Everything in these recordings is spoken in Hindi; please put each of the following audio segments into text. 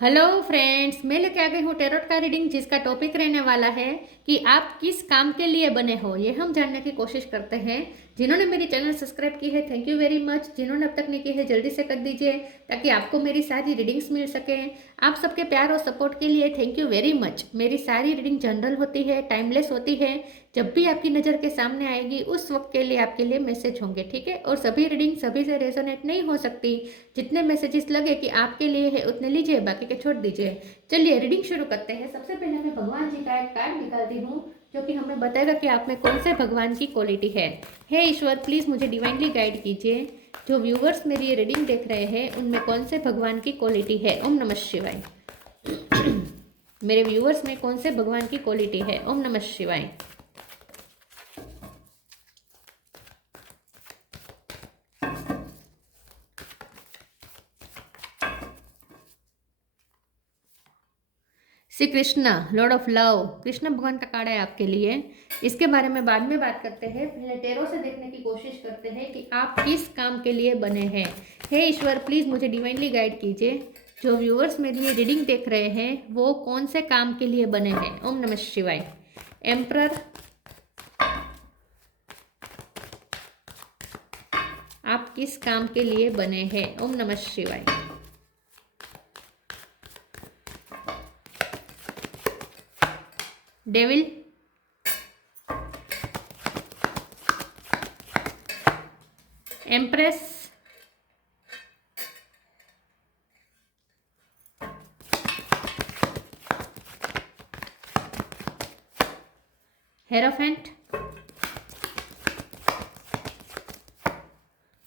हेलो फ्रेंड्स, मैं लेके आ गई हूँ टेरोट का रीडिंग, जिसका टॉपिक रहने वाला है कि आप किस काम के लिए बने हो। ये हम जानने की कोशिश करते हैं। जिन्होंने मेरी चैनल सब्सक्राइब की है, थैंक यू वेरी मच। जिन्होंने अब तक नहीं की है, जल्दी से कर दीजिए ताकि आपको मेरी सारी रीडिंग्स मिल सके। आप सबके प्यार और सपोर्ट के लिए थैंक यू वेरी मच। मेरी सारी रीडिंग जनरल होती है, टाइमलेस होती है। जब भी आपकी नज़र के सामने आएगी उस वक्त के लिए आपके लिए मैसेज होंगे, ठीक है। और सभी रीडिंग सभी से रेजोनेट नहीं हो सकती। जितने मैसेजेस लगे कि आपके लिए है उतने लीजिए, बाकी के छोड़ दीजिए। चलिए रीडिंग शुरू करते हैं। सबसे पहले मैं भगवान जी का एक कार्ड निकालती हूँ जो कि हमें बताएगा कि आप में कौन से भगवान की क्वालिटी है। हे ईश्वर, प्लीज़ मुझे डिवाइनली गाइड कीजिए। जो व्यूवर्स मेरी ये रीडिंग देख रहे हैं उनमें कौन से भगवान की क्वालिटी है। ओम नमः शिवाय। मेरे व्यूवर्स में कौन से भगवान की क्वालिटी है। ओम नमः शिवाय। Shri Krishna, Lord of love, Krishna भगवान का कार्ड है आपके लिए। इसके बारे में बाद में बात करते हैं। पहले टेरो से देखने की कोशिश करते हैं कि आप किस काम के लिए बने हैं। हे ईश्वर, प्लीज़ मुझे डिवाइनली गाइड कीजिए। जो व्यूअर्स मेरी ये रीडिंग देख रहे हैं वो कौन से काम के लिए बने हैं। ओम नमः शिवाय। एम्परर, आप किस काम के लिए बने हैं। ओम नमः शिवाय। Devil, empress, hierophant.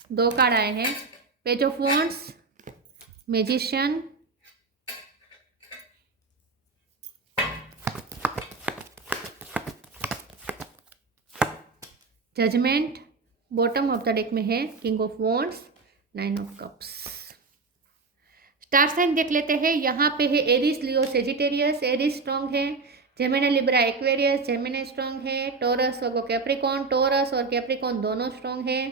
दो कार्ड आए हैं। Page of wands, magician, judgement. Bottom of the deck में है king of wands, nine of cups. Star sign देख लेते हैं। यहाँ पे है Aries, Leo, Sagittarius. Aries strong है। Gemini, Libra, Aquarius. Gemini strong है। Taurus, Virgo, Capricorn. टॉरस और कैप्रिकॉन दोनों स्ट्रॉन्ग है।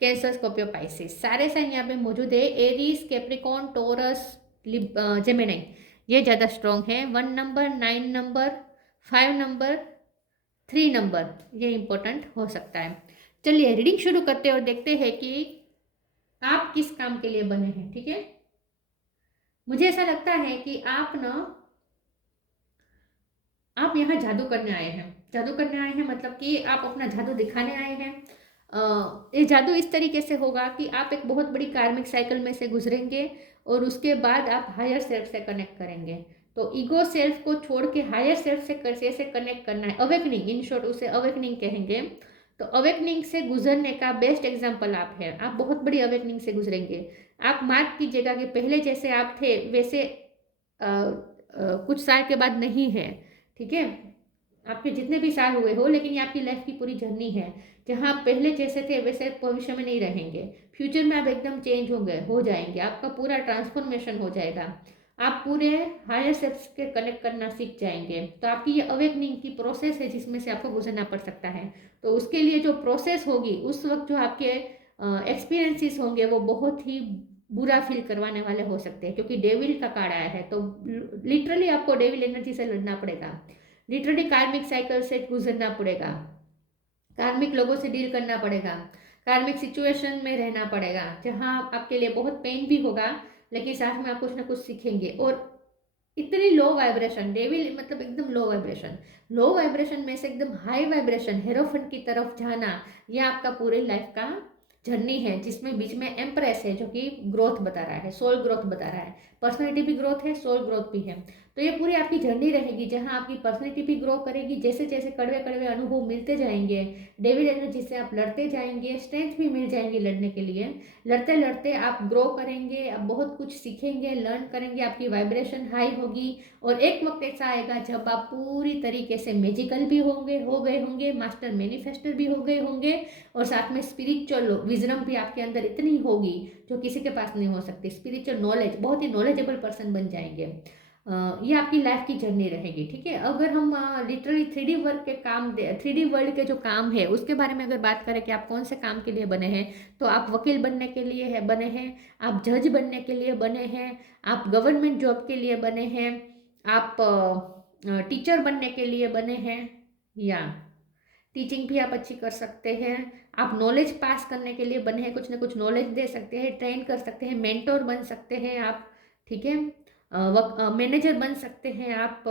कैंसर, स्कॉर्पियो, पाइसिस, सारे साइन यहाँ पे मौजूद है। एरिस, कैप्रिकॉन, टॉरस, जेमिनी ये ज़्यादा स्ट्रॉन्ग है। 1 नंबर, 9 नंबर, 5 नंबर, 3 नंबर ये इंपॉर्टेंट हो सकता है। चलिए रीडिंग शुरू करते हैं और देखते हैं कि आप किस काम के लिए बने हैं, ठीक है। मुझे ऐसा लगता है कि आप यहाँ जादू करने आए हैं। जादू करने आए हैं मतलब कि आप अपना जादू दिखाने आए हैं। ये जादू इस तरीके से होगा कि आप एक बहुत बड़ी कार्मिक साइकिल में से गुजरेंगे और उसके बाद आप हायर सेल्फ से कनेक्ट करेंगे। तो ईगो सेल्फ को छोड़ के हायर सेल्फ से कैसे कनेक्ट करना है, अवेकनिंग, इन शॉर्ट उसे अवेकनिंग कहेंगे। तो अवेकनिंग से गुजरने का बेस्ट एग्जाम्पल आप हैं। आप बहुत बड़ी अवेकनिंग से गुजरेंगे। आप मार्क कीजिएगा कि पहले जैसे आप थे वैसे कुछ साल के बाद नहीं है, ठीक है। आपके जितने भी साल हुए हो, लेकिन ये आपकी लाइफ की पूरी जर्नी है। जहाँ आप पहले जैसे थे वैसे भविष्य में नहीं रहेंगे। फ्यूचर में आप एकदम चेंज होंगे, हो जाएंगे। आपका पूरा ट्रांसफॉर्मेशन हो जाएगा। आप पूरे हायर सेल्फ के कनेक्ट करना सीख जाएंगे। तो आपकी ये अवेकनिंग की प्रोसेस है जिसमें से आपको गुजरना पड़ सकता है। तो उसके लिए जो प्रोसेस होगी उस वक्त जो आपके एक्सपीरियंसेस होंगे वो बहुत ही बुरा फील करवाने वाले हो सकते हैं, क्योंकि डेविल का कार्ड आया है। तो लिटरली आपको डेविल एनर्जी से लड़ना पड़ेगा। लिटरली कार्मिक साइकिल से गुजरना पड़ेगा। कार्मिक लोगों से डील करना पड़ेगा। कार्मिक सिचुएशन में रहना पड़ेगा जहाँ आपके लिए बहुत पेन भी होगा, लेकिन साथ में आप कुछ ना कुछ सीखेंगे। और इतनी लो वाइब्रेशन, डेविल मतलब एकदम लो वाइब्रेशन, लो वाइब्रेशन में से एकदम हाई वाइब्रेशन हेरोफेंट की तरफ जाना, यह आपका पूरे लाइफ का जर्नी है। जिसमें बीच में एम्प्रेस है जो कि ग्रोथ बता रहा है, सोल ग्रोथ बता रहा है। पर्सनैलिटी भी ग्रोथ है, सोल ग्रोथ भी है। तो ये पूरी आपकी जर्नी रहेगी जहाँ आपकी पर्सनैलिटी भी ग्रो करेगी। जैसे जैसे कड़वे कड़वे अनुभव मिलते जाएंगे, डेविड एनर्जी से आप लड़ते जाएंगे, स्ट्रेंथ भी मिल जाएंगी लड़ने के लिए। लड़ते लड़ते आप ग्रो करेंगे, आप बहुत कुछ सीखेंगे, लर्न करेंगे, आपकी वाइब्रेशन हाई होगी। और एक वक्त ऐसा आएगा जब आप पूरी तरीके से मैजिकल भी हो गए होंगे, मास्टर मैनिफेस्टर भी हो गए होंगे, और साथ में स्पिरिचुअल विजडम भी आपके अंदर इतनी होगी जो किसी के पास नहीं हो सकती। स्पिरिचुअल नॉलेज, बहुत ही नॉलेजेबल पर्सन बन जाएंगे। ये आपकी लाइफ की जर्नी रहेगी। ठीक है, अगर हम लिटरली 3D वर्क के काम 3D वर्ल्ड के जो काम है उसके बारे में अगर बात करें कि आप कौन से काम के लिए बने हैं, तो आप वकील बनने के लिए बने हैं, आप जज बनने के लिए बने हैं, आप गवर्नमेंट जॉब के लिए बने हैं, आप टीचर बनने के लिए बने हैं, या टीचिंग भी आप अच्छी कर सकते हैं, आप नॉलेज पास करने के लिए बने हैं, कुछ ना कुछ नॉलेज दे सकते हैं, ट्रेन कर सकते हैं, मेंटोर बन सकते हैं आप। ठीक है, मैनेजर बन सकते हैं आप,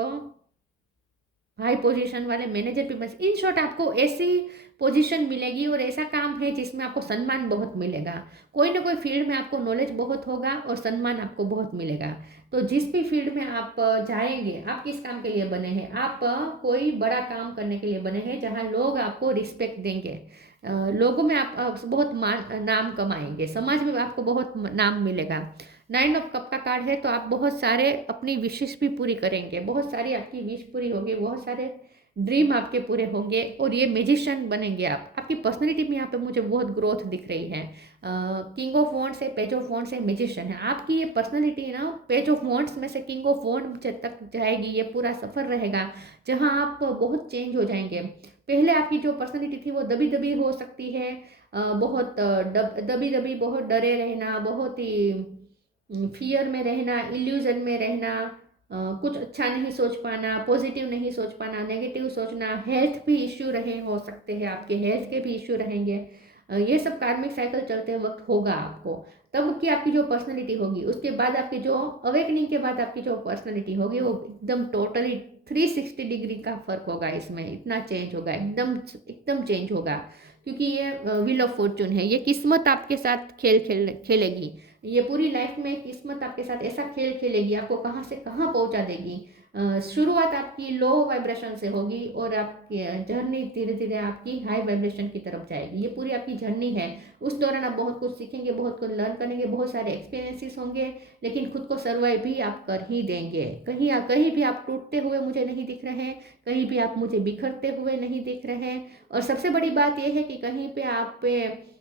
हाई पोजीशन वाले मैनेजर भी बस, इन शॉर्ट आपको ऐसी पोजीशन मिलेगी और ऐसा काम है जिसमें आपको सम्मान बहुत मिलेगा। कोई ना कोई फील्ड में आपको नॉलेज बहुत होगा और सम्मान आपको बहुत मिलेगा। तो जिस भी फील्ड में आप जाएंगे, आप किस काम के लिए बने हैं, आप कोई बड़ा काम करने के लिए बने हैं जहाँ लोग आपको रिस्पेक्ट देंगे, लोगों में आप बहुत नाम कमाएंगे, समाज में आपको बहुत नाम मिलेगा। 9 ऑफ कप का कार्ड है, तो आप बहुत सारे अपनी विशेष भी पूरी करेंगे, बहुत सारी आपकी विश पूरी होगी, बहुत सारे ड्रीम आपके पूरे होंगे और ये मैजिशियन बनेंगे आप। आपकी पर्सनैलिटी में यहाँ पे मुझे बहुत ग्रोथ दिख रही है। किंग ऑफ वॉन्ड्स है, पेज ऑफ वॉन्ड्स है, मैजिशियन है। आपकी ये पर्सनैलिटी ना पेज ऑफ वॉन्ड्स में से किंग ऑफ वॉन्ड तक जाएगी। ये पूरा सफ़र रहेगा जहाँ आप बहुत चेंज हो जाएंगे। पहले आपकी जो पर्सनैलिटी थी वो दबी दबी हो सकती है, बहुत दबी दबी, बहुत डरे रहना, बहुत ही फियर में रहना, इल्यूजन में रहना, कुछ अच्छा नहीं सोच पाना, पॉजिटिव नहीं सोच पाना, नेगेटिव सोचना, हेल्थ भी इश्यू रहे हो सकते हैं, आपके हेल्थ के भी इश्यू रहेंगे। ये सब कार्मिक साइकिल चलते वक्त होगा आपको। तब की आपकी जो पर्सनैलिटी होगी, उसके बाद आपकी जो अवेकनिंग के बाद आपकी जो पर्सनैलिटी होगी वो एकदम टोटली 360 डिग्री का फर्क होगा। इसमें इतना चेंज होगा, एकदम एकदम चेंज होगा, क्योंकि ये व्हील ऑफ फॉर्चून है। ये किस्मत आपके साथ खेलेगी। ये पूरी लाइफ में किस्मत आपके साथ ऐसा खेल खेलेगी, आपको कहाँ से कहाँ पहुँचा देगी। शुरुआत आपकी लो वाइब्रेशन से होगी और आपकी जर्नी धीरे धीरे आपकी हाई वाइब्रेशन की तरफ जाएगी। ये पूरी आपकी जर्नी है। उस दौरान आप बहुत कुछ सीखेंगे, बहुत कुछ लर्न करेंगे, बहुत सारे एक्सपीरियंसेस होंगे, लेकिन खुद को सर्वाइव भी आप कर ही देंगे। कहीं भी आप टूटते हुए मुझे नहीं दिख रहे हैं, कहीं भी आप मुझे बिखरते हुए नहीं दिख रहे हैं। और सबसे बड़ी बात यह है कि कहीं पे आप पे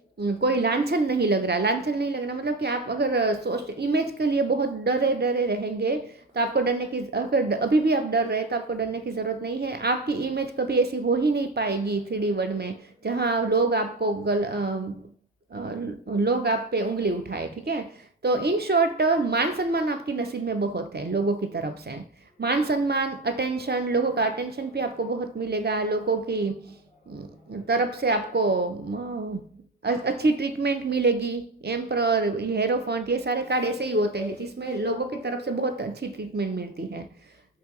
कोई लांछन नहीं लग रहा। लांछन नहीं लगना मतलब कि आप अगर सोच इमेज के लिए बहुत डरे डरे रहेंगे तो आपको डरने की, अगर अभी भी आप डर रहे तो आपको डरने की ज़रूरत नहीं है। आपकी इमेज कभी ऐसी हो ही नहीं पाएगी 3D वर्ल्ड में जहाँ लोग आपको लोग आप पे उंगली उठाए। ठीक है, तो इन शॉर्ट मान सम्मान आपकी नसीब में बहुत है लोगों की तरफ से। मान सम्मान, अटेंशन, लोगों का अटेंशन भी आपको बहुत मिलेगा, लोगों की तरफ से आपको अच्छी ट्रीटमेंट मिलेगी। एम्प्रर, हेरोफॉन्ट, ये सारे कार्ड ऐसे ही होते हैं जिसमें लोगों की तरफ से बहुत अच्छी ट्रीटमेंट मिलती है।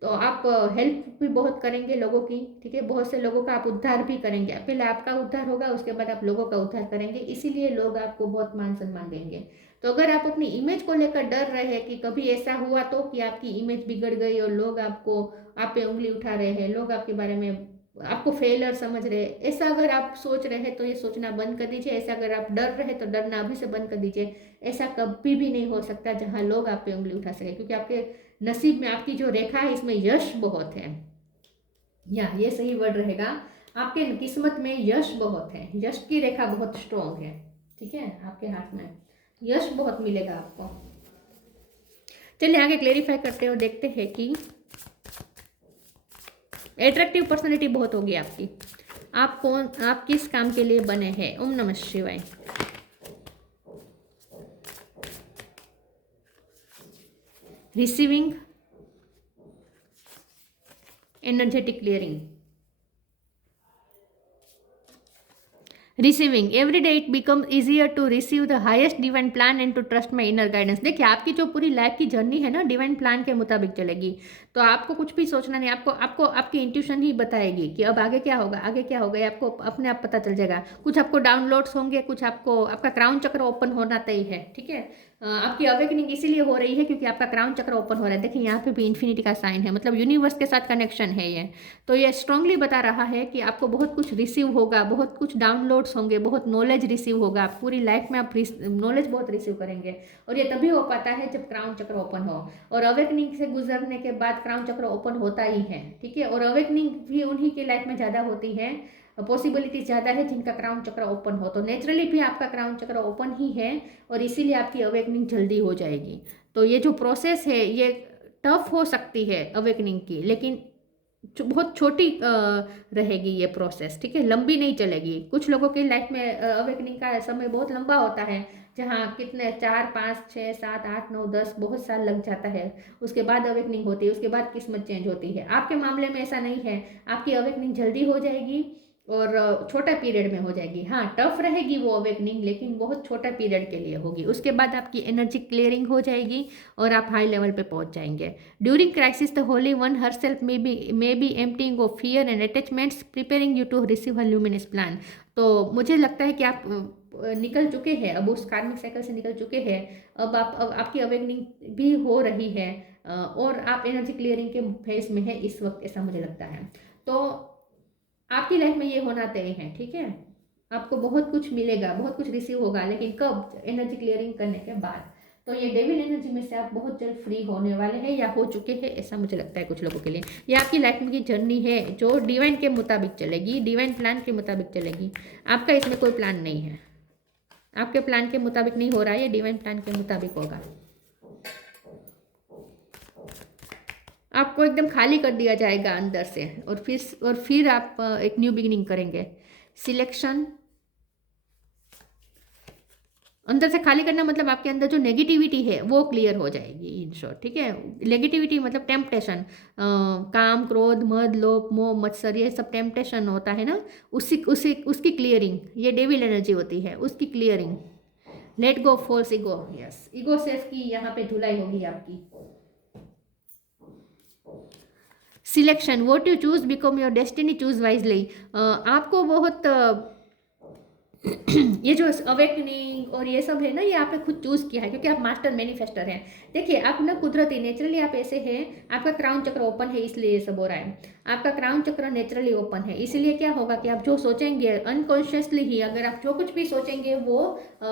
तो आप हेल्प भी बहुत करेंगे लोगों की। ठीक है, बहुत से लोगों का आप उद्धार भी करेंगे। पहले आपका उद्धार होगा, उसके बाद आप लोगों का उद्धार करेंगे, इसीलिए लोग आपको बहुत मान सम्मान देंगे। तो अगर आप अपनी इमेज को लेकर डर रहे हैं कि कभी ऐसा हुआ तो कि आपकी इमेज बिगड़ गई और लोग आपको, आप पे उंगली उठा रहे हैं, लोग आपके बारे में आपको फेलर समझ रहे हैं, ऐसा अगर आप सोच रहे हैं तो ये सोचना बंद कर दीजिए। ऐसा अगर आप डर रहे तो डरना अभी से बंद कर दीजिए। ऐसा कभी भी नहीं हो सकता जहां लोग आप पे उंगली उठा सके, क्योंकि आपके नसीब में आपकी जो रेखा है इसमें यश बहुत है। या ये सही वर्ड रहेगा, आपके किस्मत में यश बहुत है, यश की रेखा बहुत स्ट्रॉन्ग है। ठीक है, आपके हाथ में यश बहुत मिलेगा आपको। चलिए आगे क्लेरिफाई करते हो, देखते हैं कि एट्रैक्टिव पर्सनैलिटी बहुत होगी आपकी। आप कौन, आप किस काम के लिए बने हैं। ओम नमः शिवाय। Receiving, energetic clearing. Receiving, every day it become easier to receive the highest divine plan and to trust my inner guidance. देखिए आपकी जो पूरी लाइफ की जर्नी है ना, डिवाइन प्लान के मुताबिक चलेगी। तो आपको कुछ भी सोचना नहीं, आपको आपको आपकी इंट्यूशन ही बताएगी कि अब आगे क्या होगा, आगे क्या होगा, ये आपको अपने आप पता चल जाएगा। कुछ आपको डाउनलोड्स होंगे, कुछ आपको, आपका क्राउन चक्र ओपन होना तय है। ठीक है, आपकी अवेकनिंग इसीलिए हो रही है क्योंकि आपका क्राउन चक्र ओपन हो रहा है। देखिए यहाँ पे भी इन्फिनिटी का साइन है, मतलब यूनिवर्स के साथ कनेक्शन है ये। तो ये स्ट्रांगली बता रहा है कि आपको बहुत कुछ रिसीव होगा, बहुत कुछ डाउनलोड्स होंगे, बहुत नॉलेज रिसीव होगा। आप पूरी लाइफ में आप नॉलेज बहुत रिसीव करेंगे और ये तभी हो पाता है जब क्राउन चक्र ओपन हो। और अवेकनिंग से गुजरने के बाद क्राउन चक्र ओपन होता ही है। ठीक है, और अवेकनिंग भी उन्हीं की लाइफ में ज़्यादा होती है, पॉसिबिलिटी ज़्यादा है जिनका क्राउन चक्र ओपन हो। तो नेचुरली भी आपका क्राउन चक्र ओपन ही है और इसीलिए आपकी अवेकनिंग जल्दी हो जाएगी। तो ये जो प्रोसेस है ये टफ हो सकती है अवेकनिंग की, लेकिन बहुत छोटी रहेगी ये प्रोसेस, ठीक है, लंबी नहीं चलेगी। कुछ लोगों की लाइफ में अवेकनिंग का समय बहुत लंबा होता है, जहाँ कितने 4 5 6 7 8 9 10 बहुत साल लग जाता है, उसके बाद अवेकनिंग होती है, उसके बाद किस्मत चेंज होती है। आपके मामले में ऐसा नहीं है, आपकी अवेकनिंग जल्दी हो जाएगी और छोटा पीरियड में हो जाएगी। हाँ, टफ रहेगी वो अवेकनिंग, लेकिन बहुत छोटा पीरियड के लिए होगी। उसके बाद आपकी एनर्जी क्लियरिंग हो जाएगी और आप हाई लेवल पे पहुंच जाएंगे। During crisis the holy one herself may be emptying of fear and attachments, preparing you to receive a luminous plan. तो मुझे लगता है कि आप निकल चुके हैं, अब उस कार्मिक साइकिल से निकल चुके हैं। अब आपकी अवेकनिंग भी हो रही है और आप एनर्जी क्लियरिंग के फेज में है इस वक्त, ऐसा मुझे लगता है। तो आपकी लाइफ में ये होना तय है, ठीक है। आपको बहुत कुछ मिलेगा, बहुत कुछ रिसीव होगा, लेकिन कब? एनर्जी क्लियरिंग करने के बाद। तो ये डेविल एनर्जी में से आप बहुत जल्द फ्री होने वाले हैं या हो चुके हैं, ऐसा मुझे लगता है कुछ लोगों के लिए। ये आपकी लाइफ में की जर्नी है जो डिवाइन के मुताबिक चलेगी, डिवाइन प्लान के मुताबिक चलेगी। आपका इसमें कोई प्लान नहीं है, आपके प्लान के मुताबिक नहीं हो रहा है, ये डिवाइन प्लान के मुताबिक होगा। आपको एकदम खाली कर दिया जाएगा अंदर से, और फिर आप एक न्यू बिगिनिंग करेंगे। सिलेक्शन, अंदर से खाली करना मतलब आपके अंदर जो नेगेटिविटी है वो क्लियर हो जाएगी, इन शॉर्ट, ठीक है। नेगेटिविटी मतलब टेम्पटेशन, काम, क्रोध, मद, लोभ, मोह, मत्सर, ये सब टेम्पटेशन होता है ना, उसकी क्लियरिंग, ये डेविल एनर्जी होती है, उसकी clearing. Let go false ego, yes, ego self की यहाँ पे धुलाई होगी आपकी। Selection, what you choose become your destiny, choose wisely. आपको बहुत ये जो अवेकनिंग और ये सब है ना, ये आपने खुद चूज किया है, क्योंकि आप मास्टर मैनिफेस्टर हैं। देखिए, आप ना कुदरती नेचुरली आप ऐसे हैं, आपका क्राउन चक्र ओपन है, इसलिए ये सब हो रहा है। आपका क्राउन चक्र नेचुरली ओपन है, इसलिए क्या होगा कि आप जो सोचेंगे अनकॉन्शियसली ही, अगर आप जो कुछ भी सोचेंगे वो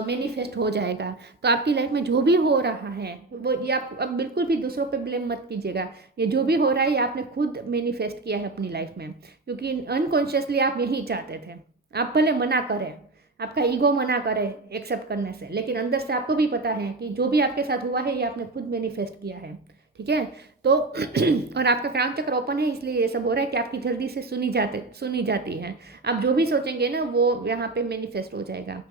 मैनिफेस्ट हो जाएगा। तो आपकी लाइफ में जो भी हो रहा है वो, ये आप अब बिल्कुल भी दूसरों पे ब्लेम मत कीजिएगा। ये जो भी हो रहा है ये आपने खुद मैनिफेस्ट किया है अपनी लाइफ में, क्योंकि अनकॉन्शियसली आप यही चाहते थे। आप भले मना करें, आपका ईगो मना करे एक्सेप्ट करने से, लेकिन अंदर से आपको भी पता है कि जो भी आपके साथ हुआ है ये आपने खुद मैनिफेस्ट किया है, ठीक है। तो और आपका क्राउन चक्र ओपन है, इसलिए ये सब हो रहा है कि आपकी जल्दी से सुनी जाती है। आप जो भी सोचेंगे ना वो यहाँ पे मैनिफेस्ट हो जाएगा।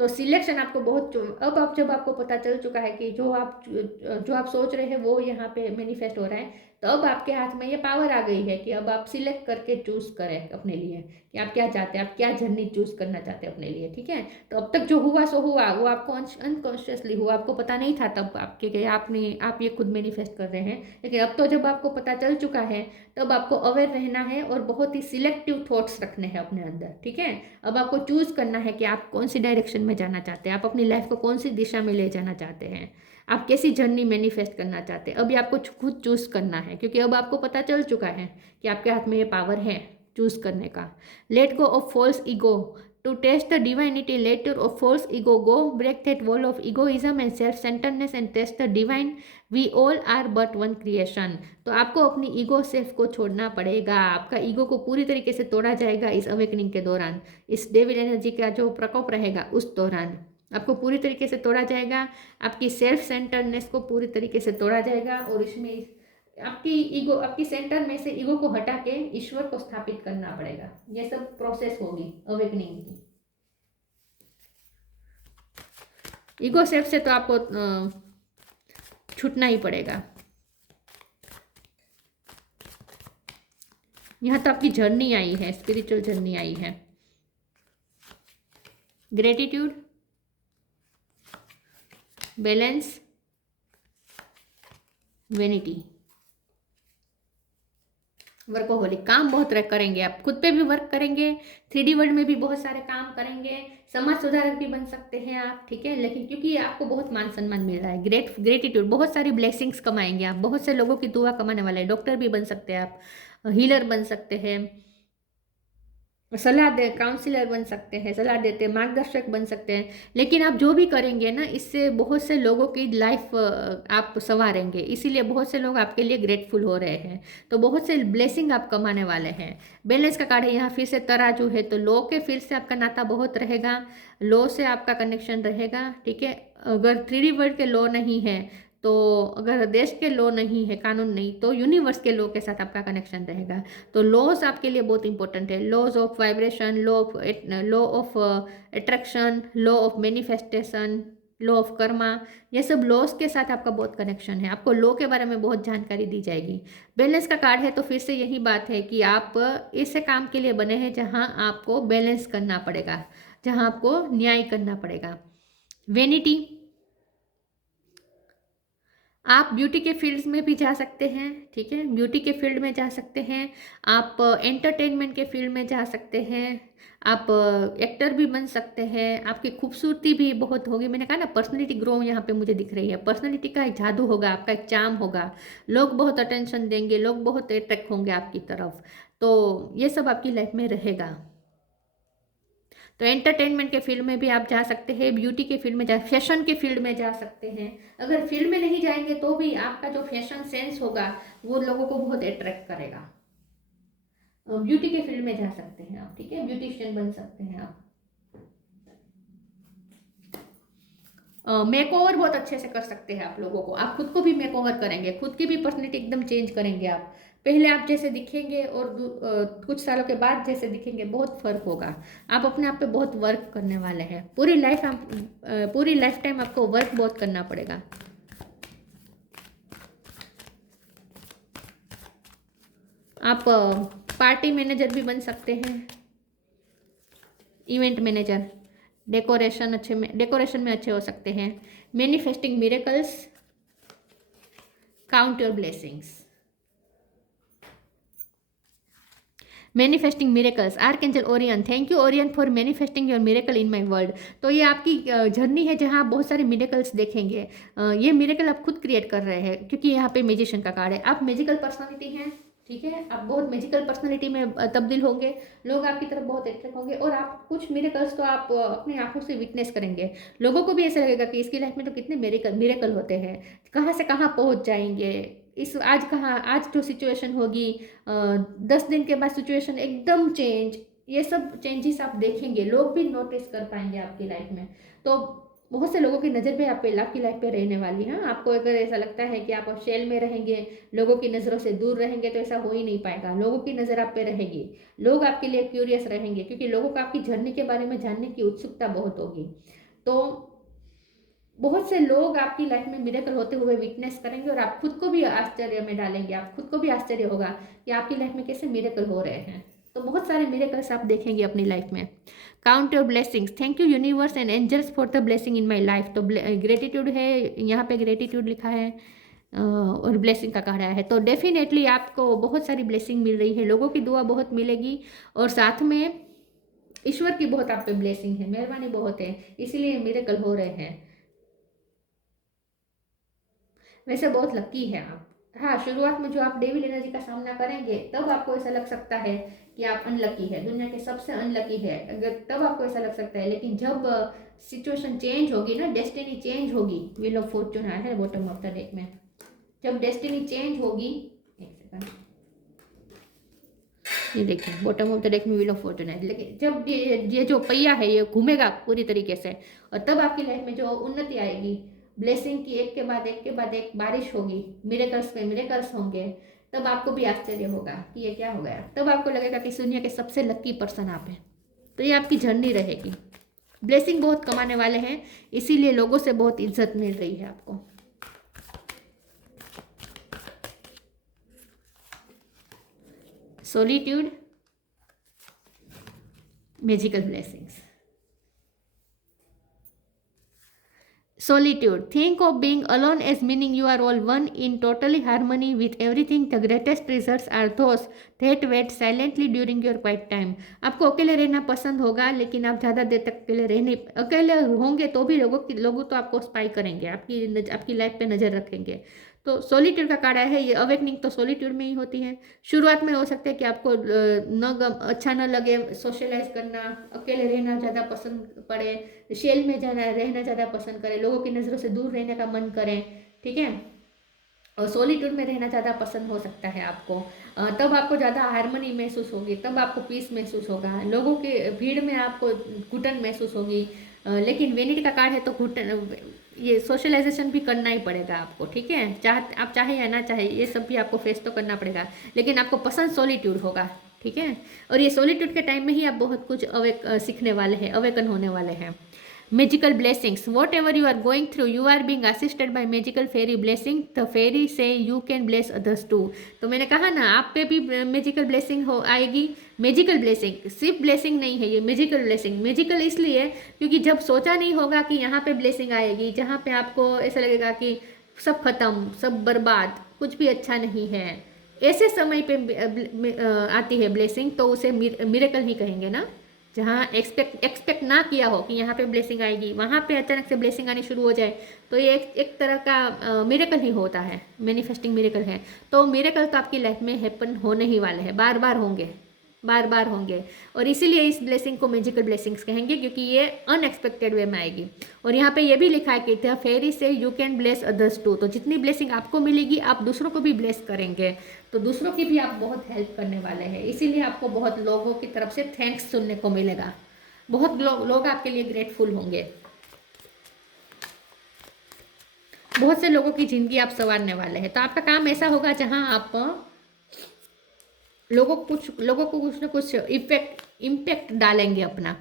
तो सिलेक्शन आपको बहुत, अब आप जब आपको पता चल चुका है कि जो आप सोच रहे हैं वो यहाँ पे मैनिफेस्ट हो रहा है, तो अब आपके हाथ में ये पावर आ गई है कि अब आप सिलेक्ट करके चूज करें अपने लिए कि आप क्या चाहते हैं, आप क्या जर्नी चूज करना चाहते हैं अपने लिए, ठीक है। तो अब तक जो हुआ सो हुआ, वो आपको अनकॉन्शियसली हुआ, आपको पता नहीं था तब आपके कि आप ये खुद मैनिफेस्ट कर रहे हैं। लेकिन अब तो जब आपको पता चल चुका है, तब आपको अवेयर रहना है और बहुत ही सिलेक्टिव थॉट्स रखने हैं अपने अंदर, ठीक है। अब आपको चूज करना है कि आप कौन सी डायरेक्शन में जाना चाहते हैं, आप अपनी लाइफ को कौन सी दिशा में ले जाना चाहते हैं, आप कैसी जर्नी मैनिफेस्ट करना चाहते हैं। अभी आपको खुद चूज करना है, क्योंकि अब आपको पता चल चुका है कि आपके हाथ में ये पावर है चूज करने का। Let go of false ego to taste the divinity, let your of false ego go, break that wall of egoism and self centredness and taste the divine, we all are but one creation. तो आपको अपनी ईगो सेल्फ को छोड़ना पड़ेगा, आपका ईगो को पूरी तरीके से तोड़ा जाएगा इस अवेकनिंग के दौरान, इस डेविल एनर्जी का जो प्रकोप रहेगा उस दौरान आपको पूरी तरीके से तोड़ा जाएगा। आपकी सेल्फ सेंटर्डनेस को पूरी तरीके से तोड़ा जाएगा, और इसमें आपकी ईगो, आपकी सेंटर में से ईगो को हटा के ईश्वर को स्थापित करना पड़ेगा। ये सब प्रोसेस होगी अवेकनिंग की। ईगो सेल्फ से तो आपको छूटना ही पड़ेगा। यहाँ तो आपकी जर्नी आई है, स्पिरिचुअल जर्नी आई है। ग्रेटिट्यूड, बैलेंस, वेनिटी, वर्कोहोलिक, काम बहुत करेंगे आप, खुद पे भी वर्क करेंगे, 3D वर्ल्ड में भी बहुत सारे काम करेंगे, समाज सुधारक भी बन सकते हैं आप, ठीक है। लेकिन क्योंकि आपको बहुत मान सम्मान मिल रहा है, ग्रेटिट्यूड, बहुत सारी ब्लेसिंग्स कमाएंगे आप, बहुत से लोगों की दुआ कमाने वाले हैं। डॉक्टर भी बन सकते हैं आप, हीलर बन सकते हैं, सलाह दे, काउंसलर बन सकते हैं, सलाह देते, मार्गदर्शक बन सकते हैं। लेकिन आप जो भी करेंगे ना, इससे बहुत से लोगों की लाइफ आप संवारेंगे, इसीलिए बहुत से लोग आपके लिए ग्रेटफुल हो रहे हैं। तो बहुत से ब्लेसिंग आप कमाने वाले हैं। बैलेंस का कार्ड है यहाँ, फिर से तराजू है, तो लो के फिर से आपका नाता बहुत रहेगा, लो से आपका कनेक्शन रहेगा, ठीक है। अगर 3D वर्ल्ड के लो नहीं है तो अगर देश के लॉ नहीं है, कानून नहीं, तो यूनिवर्स के लॉ के साथ आपका कनेक्शन रहेगा। तो लॉज आपके लिए बहुत इंपॉर्टेंट है। Laws of vibration, law of attraction, law of manifestation, law of karma, ये सब लॉज के साथ आपका बहुत कनेक्शन है। आपको लॉ के बारे में बहुत जानकारी दी जाएगी। बैलेंस का कार्ड है, तो फिर से यही बात है कि आप ऐसे काम के लिए बने हैं जहां आपको बैलेंस करना पड़ेगा, जहां आपको न्याय करना पड़ेगा। वेनिटी, आप ब्यूटी के फील्ड्स में भी जा सकते हैं, ठीक है, ब्यूटी के फील्ड में जा सकते हैं, आप एंटरटेनमेंट के फील्ड में जा सकते हैं, आप एक्टर भी बन सकते हैं, आपकी खूबसूरती भी बहुत होगी। मैंने कहा ना, पर्सनैलिटी ग्रो यहाँ पे मुझे दिख रही है। पर्सनैलिटी का एक जादू होगा, आपका एक चार्म होगा, लोग बहुत अटेंशन देंगे, लोग बहुत अट्रैक्ट होंगे आपकी तरफ। तो ये सब आपकी लाइफ में रहेगा। तो एंटरटेनमेंट के फील्ड में भी आप जा सकते हैं, ब्यूटी के फील्ड में जा, फैशन के फील्ड में जा सकते हैं। अगर फील्ड में नहीं जाएंगे तो भी आपका जो फैशन सेंस होगा वो लोगों को बहुत अट्रैक्ट करेगा। ब्यूटी के फील्ड में जा सकते हैं आप, ठीक है, ब्यूटिशियन बन सकते हैं आप। मेकओवर बहुत अच्छे से कर सकते हैं आप लोगों को, आप खुद को भी मेकओवर करेंगे, खुद की भी पर्सनैलिटी एकदम चेंज करेंगे आप। पहले आप जैसे दिखेंगे और कुछ सालों के बाद जैसे दिखेंगे, बहुत फर्क होगा। आप अपने आप पे बहुत वर्क करने वाले हैं। पूरी लाइफ टाइम आपको वर्क बहुत करना पड़ेगा। आप पार्टी मैनेजर भी बन सकते हैं, इवेंट मैनेजर, डेकोरेशन में अच्छे हो सकते हैं। Manifesting miracles, count your blessings. Manifesting miracles, archangel Orion, thank you Orion for manifesting your miracle in my world. तो ये आपकी जर्नी है जहाँ आप बहुत सारे मिरेकल्स देखेंगे। ये मिरेकल आप खुद क्रिएट कर रहे हैं, क्योंकि यहाँ पे मैजिशियन का कार्ड है। आप मैजिकल पर्सनालिटी हैं, ठीक है, आप बहुत मैजिकल पर्सनालिटी में तब्दील होंगे, लोग आपकी तरफ बहुत अट्रैक्ट होंगे, और आप कुछ मिरेकल्स तो आप अपनी आंखों से विटनेस करेंगे। लोगों को भी ऐसा लगेगा कि इसकी लाइफ में तो कितने मिरेकल होते हैं, कहाँ से कहाँ पहुँच जाएंगे। इस आज कहाँ, आज जो सिचुएशन होगी, 10 दिन के बाद सिचुएशन एकदम चेंज, ये सब चेंजेस आप देखेंगे, लोग भी नोटिस कर पाएंगे आपकी लाइफ में। तो बहुत से लोगों की नज़र पे आपकी लाइफ पे रहने वाली है। आपको अगर ऐसा लगता है कि आप शेल में रहेंगे, लोगों की नज़रों से दूर रहेंगे, तो ऐसा हो ही नहीं पाएगा। लोगों की नज़र आप पे रहेगी, लोग आपके लिए क्यूरियस रहेंगे, क्योंकि लोगों को आपकी जर्नी के बारे में जानने की उत्सुकता बहुत होगी। तो बहुत से लोग आपकी लाइफ में मिरेकल होते हुए विटनेस करेंगे, और आप खुद को भी आश्चर्य में डालेंगे। आप खुद को भी आश्चर्य होगा कि आपकी लाइफ में कैसे मिरेकल हो रहे हैं। तो बहुत सारे मिरेकल्स आप देखेंगे अपनी लाइफ में। Count your blessings, thank you universe and angels for the blessing in my life. तो ग्रेटिट्यूड है, यहाँ पे ग्रेटिट्यूड लिखा है, और ब्लेसिंग का कहा है। तो डेफिनेटली आपको बहुत सारी ब्लेसिंग मिल रही है, लोगों की दुआ बहुत मिलेगी, और साथ में ईश्वर की बहुत आप पे ब्लेसिंग है, मेहरबानी बहुत है, इसीलिए मिरेकल हो रहे हैं। वैसे बहुत लकी है आप। हाँ, शुरुआत में जो आप डेविल एनर्जी का सामना करेंगे, तब आपको ऐसा लग सकता है कि आप अनलकी है, दुनिया के सबसे अनलकी है, अगर तब आपको ऐसा लग सकता है। लेकिन जब सिचुएशन चेंज होगी ना, डेस्टिनी चेंज होगी, व्हील ऑफ फॉर्चून आया है बॉटम ऑफ द डेक में, जब डेस्टिनी चेंज होगी, एक सेकंड, ये देखिए बॉटम ऑफ द डेक में व्हील ऑफ फॉर्चून है, लेकिन जब ये जो पहिया है ये घूमेगा पूरी तरीके से, और तब आपकी लाइफ में जो उन्नति आएगी, ब्लेसिंग की एक के बाद एक के बाद एक बारिश होगी, मिरेकल्स पे मिरेकल्स होंगे, तब आपको भी आश्चर्य होगा कि ये क्या हो गया। तब आपको लगेगा कि दुनिया के सबसे लकी पर्सन आप हैं। तो ये आपकी जर्नी रहेगी। ब्लेसिंग बहुत कमाने वाले हैं, इसीलिए लोगों से बहुत इज्जत मिल रही है आपको। Solitude, magical blessings. Solitude. Think of being alone as meaning you are all one in totally harmony with everything. The greatest treasures are those that wait silently during your quiet time. आपको अकेले रहना पसंद होगा, लेकिन आप ज़्यादा देर तक अकेले होंगे तो भी लोग तो आपको स्पाई करेंगे, आपकी लाइफ पे नज़र रखेंगे। तो सॉलिट्यूड का कार्ड है, ये अवेकनिंग तो सॉलिट्यूड में ही होती है। शुरुआत में हो सकता है कि आपको अच्छा न लगे सोशलाइज करना, अकेले रहना ज़्यादा पसंद पड़े, शेल में रहना ज़्यादा पसंद करें, लोगों की नज़रों से दूर रहने का मन करें, ठीक है, और सॉलिट्यूड में रहना ज़्यादा पसंद हो सकता है आपको। तब आपको ज़्यादा हारमोनी महसूस होगी, तब आपको पीस महसूस होगा, लोगों के भीड़ में आपको घुटन महसूस होगी। लेकिन वेनिटी का कार्ड है, तो घुटन ये सोशलाइजेशन भी करना ही पड़ेगा आपको, ठीक है। आप चाहे या ना चाहे ये सब भी आपको फेस तो करना पड़ेगा, लेकिन आपको पसंद सॉलिट्यूड होगा, ठीक है। और ये सॉलिट्यूड के टाइम में ही आप बहुत कुछ सीखने वाले हैं, अवेकन होने वाले हैं। Magical blessings, whatever you are going through you are being assisted by magical fairy blessing, the fairy से you can bless others too. तो मैंने कहा ना, आप पे भी मैजिकल ब्लेसिंग हो आएगी। मैजिकल ब्लेसिंग, सिर्फ ब्लेसिंग नहीं है ये, मैजिकल ब्लेसिंग। मैजिकल इसलिए क्योंकि जब सोचा नहीं होगा कि यहाँ पे ब्लेसिंग आएगी, जहाँ पे आपको ऐसा लगेगा कि सब खत्म, सब बर्बाद, कुछ भी अच्छा नहीं है, ऐसे समय पे आती है ब्लेसिंग, तो उसे मिरेकल ही कहेंगे ना। जहाँ एक्सपेक्ट ना किया हो कि यहाँ पे ब्लेसिंग आएगी, वहाँ पे अचानक से ब्लेसिंग आनी शुरू हो जाए, तो ये एक तरह का मिरेकल ही होता है, मैनिफेस्टिंग मिरेकल है। तो मिरेकल तो आपकी लाइफ में हैपन होने ही वाले हैं, बार बार होंगे, बार बार होंगे। और इसीलिए इस ब्लेसिंग को मैजिकल ब्लेसिंग्स कहेंगे, क्योंकि ये अनएक्सपेक्टेड वे में आएगी। और यहाँ पे ये भी लिखा है कि द फेरी से you can bless others too, तो जितनी ब्लेसिंग आपको मिलेगी आप दूसरों को भी ब्लेस करेंगे, तो दूसरों की भी आप बहुत हेल्प करने वाले हैं। इसीलिए आपको बहुत लोगों की तरफ से थैंक्स सुनने को मिलेगा, बहुत लोग आपके लिए ग्रेटफुल होंगे। बहुत से लोगों की जिंदगी आप संवारने वाले हैं। तो आपका काम ऐसा होगा जहां आप लोगों को कुछ ना कुछ इम्पैक्ट डालेंगे अपना।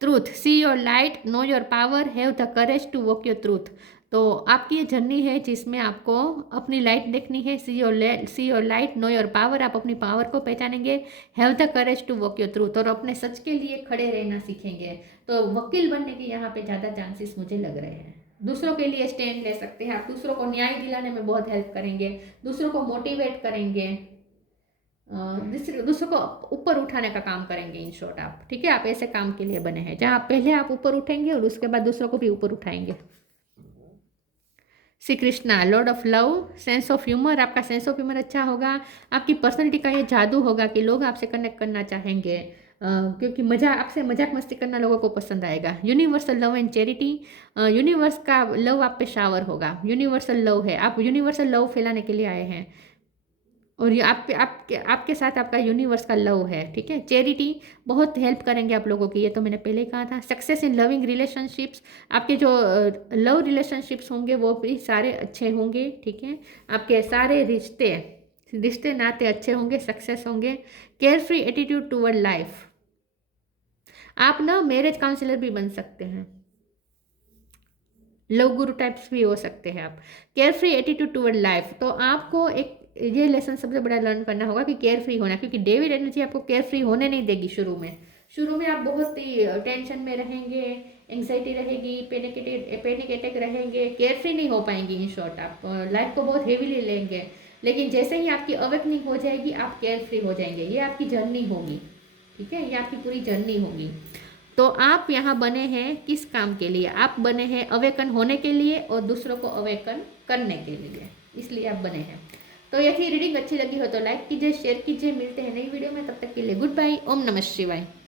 Truth, see your light, know your power, have the courage to walk your truth. तो आपकी ये जर्नी है जिसमें आपको अपनी लाइट देखनी है। See your light, know your power, आप अपनी पावर को पहचानेंगे। Have the courage to walk your truth, और अपने सच के लिए खड़े रहना सीखेंगे। तो वकील बनने के यहाँ पे ज़्यादा चांसेस मुझे लग रहे हैं। दूसरों के लिए स्टैंड ले सकते हैं आप, दूसरों को न्याय दिलाने में बहुत हेल्प करेंगे, दूसरों को मोटिवेट करेंगे, दूसरों को ऊपर उठाने का काम करेंगे, इन शॉर्ट आप, ठीक है। आप ऐसे काम के लिए बने हैं जहाँ पहले आप ऊपर उठेंगे और उसके बाद दूसरों को भी ऊपर उठाएंगे। Shri Krishna, Lord of love, sense of humour, आपका सेंस ऑफ ह्यूमर अच्छा होगा। आपकी पर्सनैलिटी का ये जादू होगा कि लोग आपसे कनेक्ट करना चाहेंगे, क्योंकि आपसे मजाक मस्ती करना लोगों को पसंद आएगा। Universal love and charity, universe का लव आप पे शावर होगा, यूनिवर्सल लव है, आप यूनिवर्सल लव फैलाने के लिए आए हैं, और ये आपके साथ आपका यूनिवर्स का लव है, ठीक है। चैरिटी, बहुत हेल्प करेंगे आप लोगों की, ये तो मैंने पहले ही कहा था। सक्सेस इन लविंग रिलेशनशिप्स, आपके जो लव रिलेशनशिप्स होंगे वो भी सारे अच्छे होंगे, ठीक है। आपके सारे रिश्ते नाते अच्छे होंगे, सक्सेस होंगे। Care free attitude toward life, आप ना मैरिज काउंसलर भी बन सकते हैं, लव गुरु टाइप्स भी हो सकते हैं आप। Care free attitude toward life, तो आपको एक ये लेसन सबसे बड़ा लर्न करना होगा कि केयर फ्री होना, क्योंकि डेविड एनर्जी आपको केयर फ्री होने नहीं देगी। शुरू में आप बहुत ही टेंशन में रहेंगे, एंग्जाइटी रहेगी, पैनिक अटैक रहेंगे, केयर फ्री नहीं हो पाएंगी। इन शॉर्ट आप लाइफ को बहुत हेवीली लेंगे, लेकिन जैसे ही आपकी अवेकनिंग हो जाएगी आप केयर फ्री हो जाएंगे। ये आपकी जर्नी होगी, ठीक है, ये आपकी पूरी जर्नी होगी। तो आप यहाँ बने हैं किस काम के लिए? आप बने हैं अवेकन होने के लिए और दूसरों को अवेकन करने के लिए, इसलिए आप बने हैं। तो यदि रीडिंग अच्छी लगी हो तो लाइक कीजिए, शेयर कीजिए। मिलते हैं नई वीडियो में, तब तक के लिए गुड बाय, ओम नमः शिवाय।